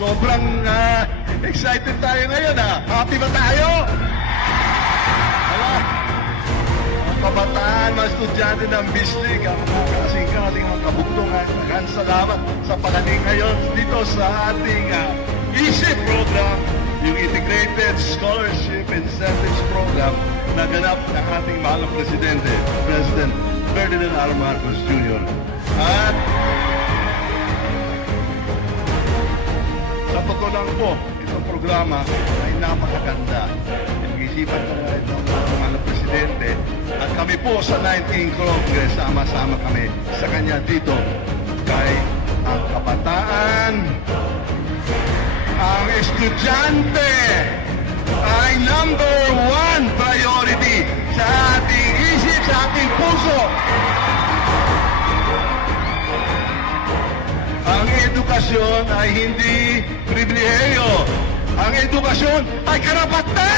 Sobrang excited tayo ngayon, Happy ba tayo? Hala, ang kabataan, mga estudyante ng Bislig, ang kasing-kasing mga kabugtungan, maraming salamat sa pagaling ngayon dito sa ating ESIP program, yung Integrated Scholarship Incentives Program na ganap ng ating mahal na Presidente, President Ferdinand R. Marcos Jr. At sa totoo lang po, itong programa ay napakaganda. Nag-isipan ko na itong mahal na Presidente at kami po sa 19th Congress, sama-sama kami sa kanya dito kay ang kabataan, ang estudyante ay number one priority sa ating isip, sa ating puso. Ang edukasyon ay hindi pribilehiyo. Ang edukasyon ay karapatan!